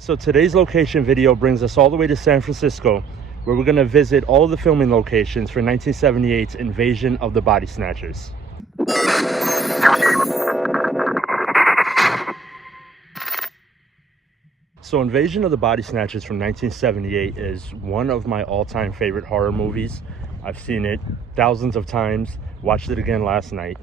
So today's location video brings us all the way to San Francisco, where we're going to visit all of the filming locations for 1978's Invasion of the Body Snatchers. So Invasion of the Body Snatchers from 1978 is one of my all-time favorite horror movies. I've seen it thousands of times, watched it again last night,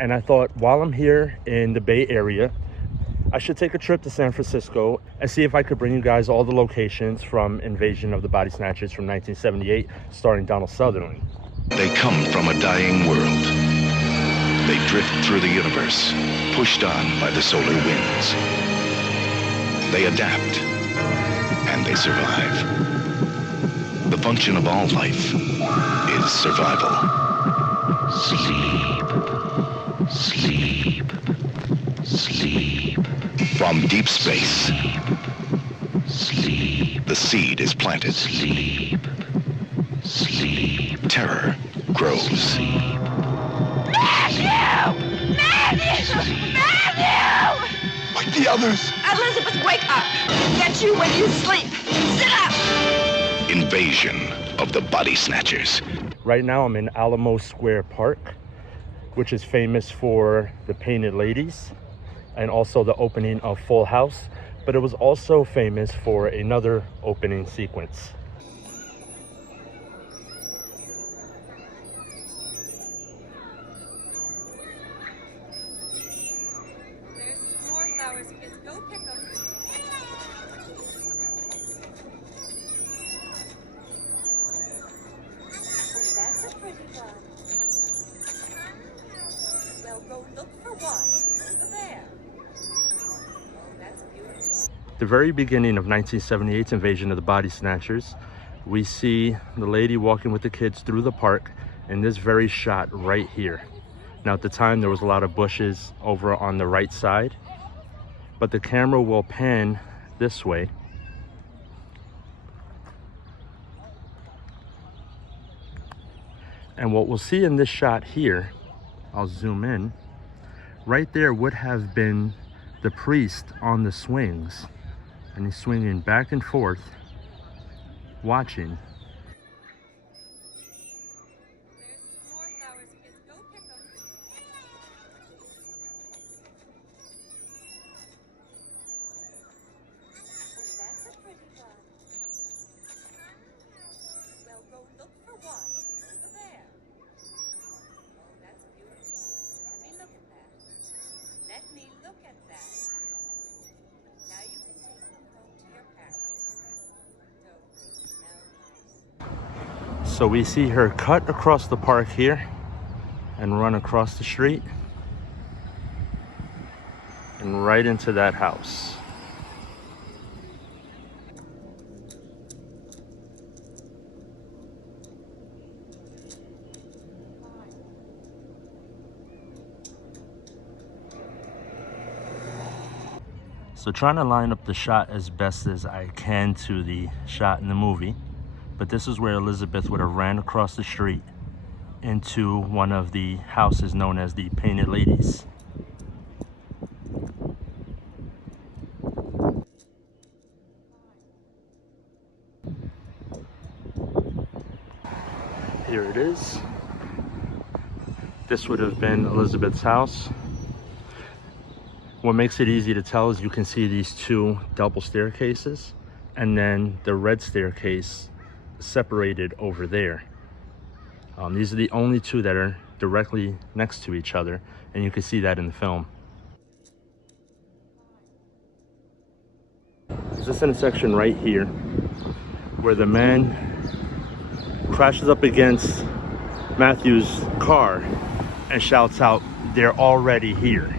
and I thought while I'm here in the Bay Area, I should take a trip to San Francisco and see if I could bring you guys all the locations from Invasion of the Body Snatchers from 1978, starring Donald Sutherland. They come from a dying world. They drift through the universe, pushed on by the solar winds. They adapt, and they survive. The function of all life is survival. Sleep, sleep, sleep. From deep space, sleep. The seed is planted. Sleep, sleep. Terror grows. Sleep. Matthew! Matthew! Matthew! Like the others. Elizabeth, wake up! Get you when you sleep. Sit up! Invasion of the Body Snatchers. Right now I'm in Alamo Square Park, which is famous for the Painted Ladies and also the opening of Full House, but it was also famous for another opening sequence. There's some more flowers, kids. Go pick them. That's a pretty one. Well, go look for one. Over there. Oh, that's beautiful. The very beginning of 1978's Invasion of the Body Snatchers, we see the lady walking with the kids through the park in this very shot right here. Now at the time there was a lot of bushes over on the right side, but the camera will pan this way. And what we'll see in this shot here, I'll zoom in, right there would have been the priest on the swings. And he's swinging back and forth, watching. There's some more flowers, kids. Go pick them. Oh, that's a pretty one. Well, go look for one. Over there. Oh, that's beautiful. Let me look at that. Let me look at that. Now you can take them home to your parents. Don't they smell nice? So we see her cut across the park here and run across the street and right into that house. So trying to line up the shot as best as I can to the shot in the movie, but this is where Elizabeth would have ran across the street into one of the houses known as the Painted Ladies. Here it is. This would have been Elizabeth's house. What makes it easy to tell is you can see these two double staircases and then the red staircase separated over there. These are the only two that are directly next to each other, and you can see that in the film. There's this intersection right here where the man crashes up against Matthew's car and shouts out, "They're already here."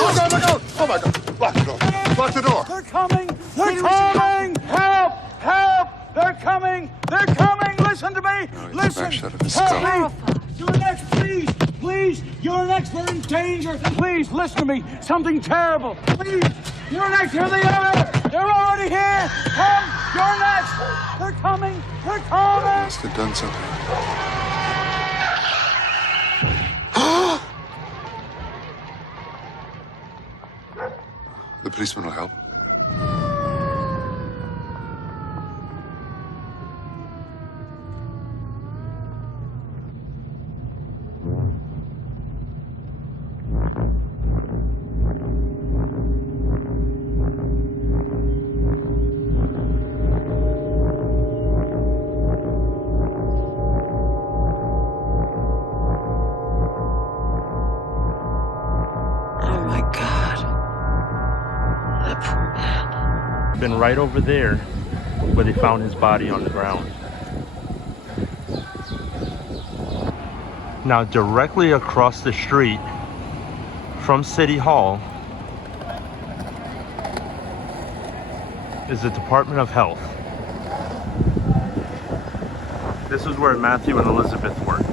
Oh my God! Oh my God! Lock the door! Lock the door! They're coming! They're coming! Help! Help! They're coming! They're coming! Listen to me! Listen! Help me! You're next, please! Please! You're next! We're in danger! Please, listen to me! Something terrible! Please! You're next! Here they are! They're already here! Come! You're next! They're coming! They're coming! Must have done something. The policeman will help. Oh my God. That poor man. Been right over there where they found his body on the ground. Now, directly across the street from City Hall is the Department of Health. This is where Matthew and Elizabeth worked.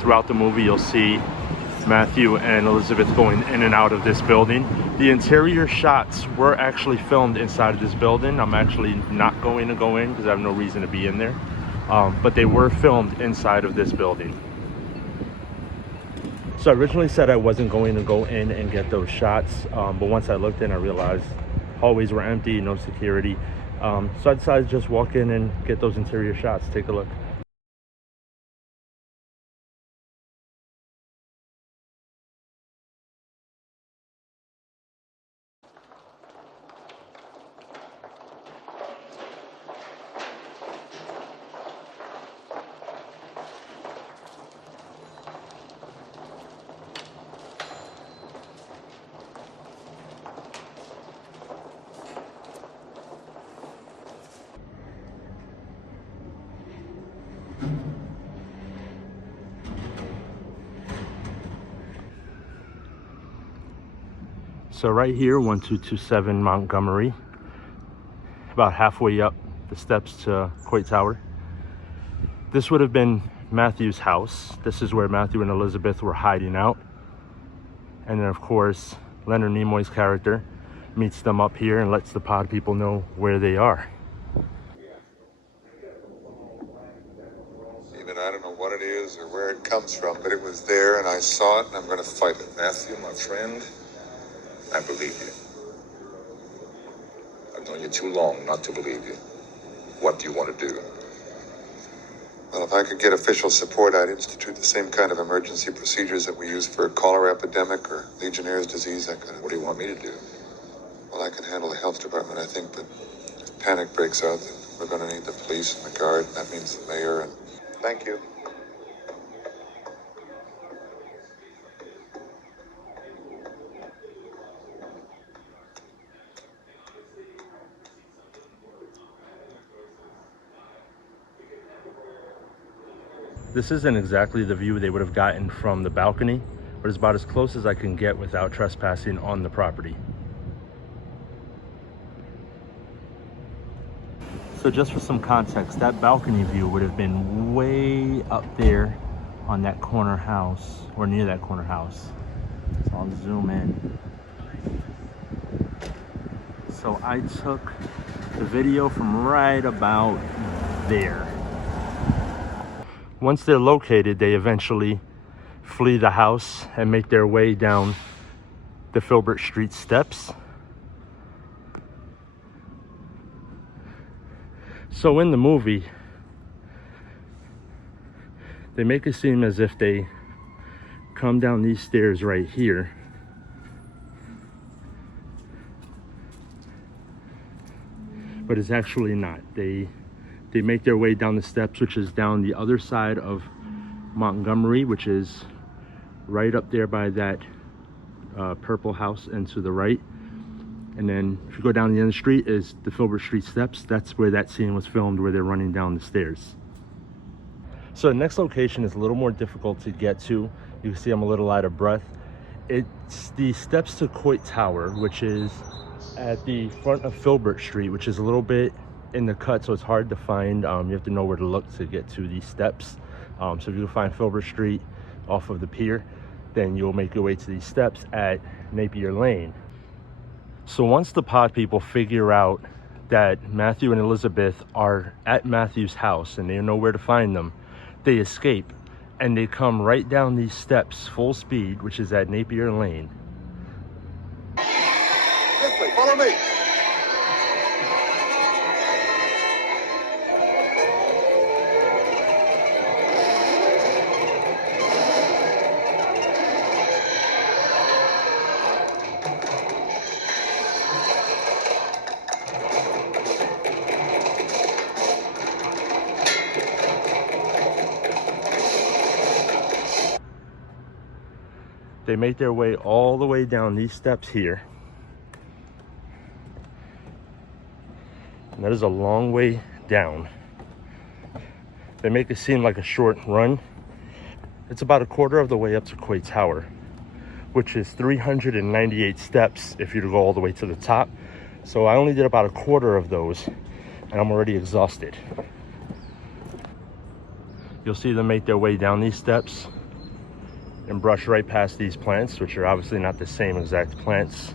Throughout the movie, you'll see Matthew and Elizabeth going in and out of this building. The interior shots were actually filmed inside of this building. I'm actually not going to go in because I have no reason to be in there. But they were filmed inside of this building. So I originally said I wasn't going to go in and get those shots. But once I looked in, I realized hallways were empty, no security. So I decided to just walk in and get those interior shots. Take a look. So right here, 1227 Montgomery, about halfway up the steps to Coit Tower. This would have been Matthew's house. This is where Matthew and Elizabeth were hiding out. And then of course, Leonard Nimoy's character meets them up here and lets the pod people know where they are. Even I don't know what it is or where it comes from, but it was there and I saw it and I'm going to fight it. Matthew, my friend, I believe you. I've known you too long not to believe you. What do you want to do? Well, if I could get official support, I'd institute the same kind of emergency procedures that we use for a cholera epidemic or Legionnaire's disease, that kind of. What do you want me to do? Well, I can handle the health department, I think, but if panic breaks out, then we're going to need the police and the guard, and that means the mayor, and... Thank you. This isn't exactly the view they would have gotten from the balcony, but it's about as close as I can get without trespassing on the property. So just for some context, that balcony view would have been way up there on that corner house, or near that corner house. So I'll zoom in. So I took the video from right about there. Once they're located, they eventually flee the house and make their way down the Filbert Street steps. So in the movie, they make it seem as if they come down these stairs right here. But it's actually not. They make their way down the steps, which is down the other side of Montgomery, which is right up there by that purple house and to the right. And then if you go down the end of the street is the Filbert Street steps. That's where that scene was filmed, where they're running down the stairs. So the next location is a little more difficult to get to. You can see I'm a little out of breath. It's the steps to Coit Tower, which is at the front of Filbert Street, which is a little bit in the cut, so it's hard to find. You have to know where to look to get to these steps. So if you can find Filbert Street off of the pier, then you'll make your way to these steps at Napier Lane. So once the pod people figure out that Matthew and Elizabeth are at Matthew's house and they know where to find them, they escape and they come right down these steps full speed, which is at Napier Lane. This way, follow me. They make their way all the way down these steps here. And that is a long way down. They make it seem like a short run. It's about a quarter of the way up to Coit Tower, which is 398 steps if you were to go all the way to the top. So I only did about a quarter of those and I'm already exhausted. You'll see them make their way down these steps and brush right past these plants, which are obviously not the same exact plants.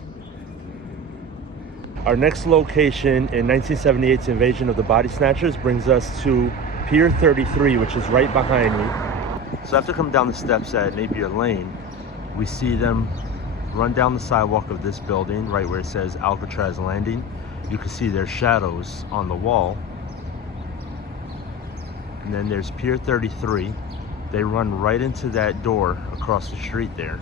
Our next location in 1978's Invasion of the Body Snatchers brings us to Pier 33, which is right behind me. So after coming down the steps at Napier Lane, we see them run down the sidewalk of this building, right where it says Alcatraz Landing. You can see their shadows on the wall. And then there's Pier 33. They run right into that door across the street there.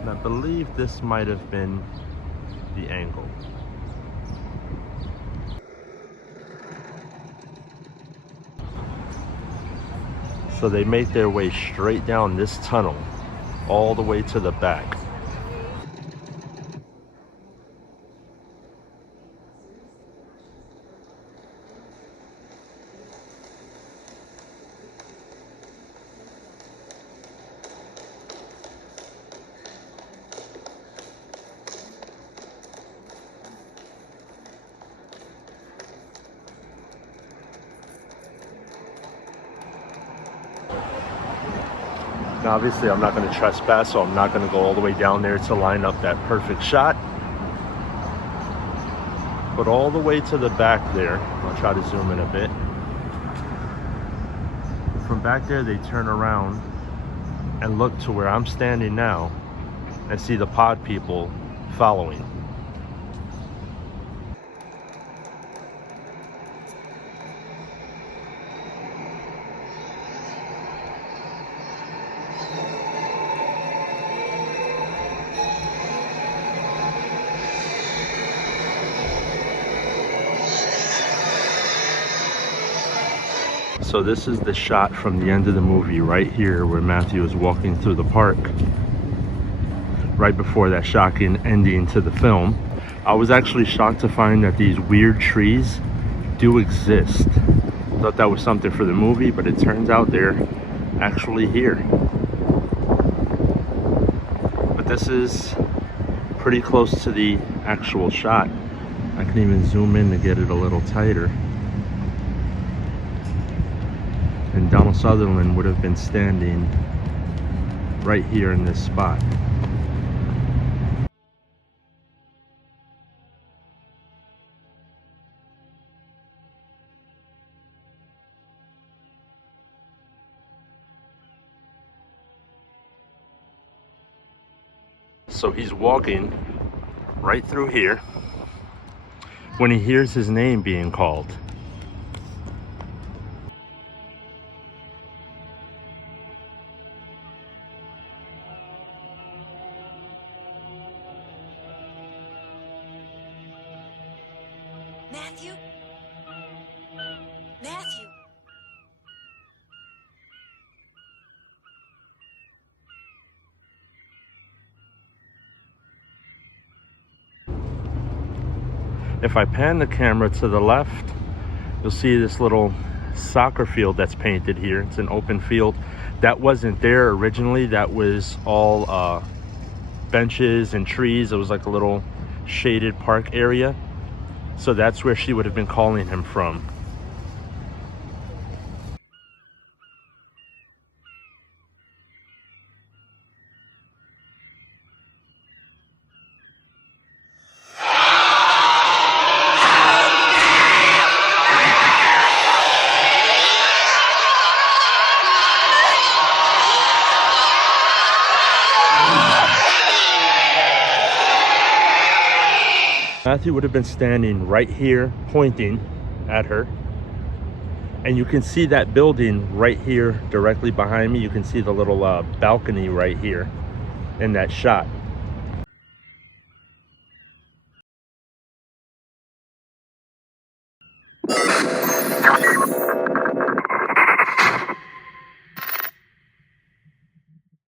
And I believe this might have been the angle. So they make their way straight down this tunnel all the way to the back. Now, obviously, I'm not going to trespass, so I'm not going to go all the way down there to line up that perfect shot. But all the way to the back there, I'll try to zoom in a bit. From back there, they turn around and look to where I'm standing now and see the pod people following. So this is the shot from the end of the movie right here where Matthew is walking through the park. Right before that shocking ending to the film. I was actually shocked to find that these weird trees do exist. Thought that was something for the movie, but it turns out they're actually here. But this is pretty close to the actual shot. I can even zoom in to get it a little tighter. And Donald Sutherland would have been standing right here in this spot. So he's walking right through here when he hears his name being called. If I pan the camera to the left, you'll see this little soccer field that's painted here. It's an open field. That wasn't there originally. That was all benches and trees. It was like a little shaded park area. So that's where she would have been calling him from. Matthew would have been standing right here pointing at her, and you can see that building right here directly behind me. You can see the little balcony right here in that shot.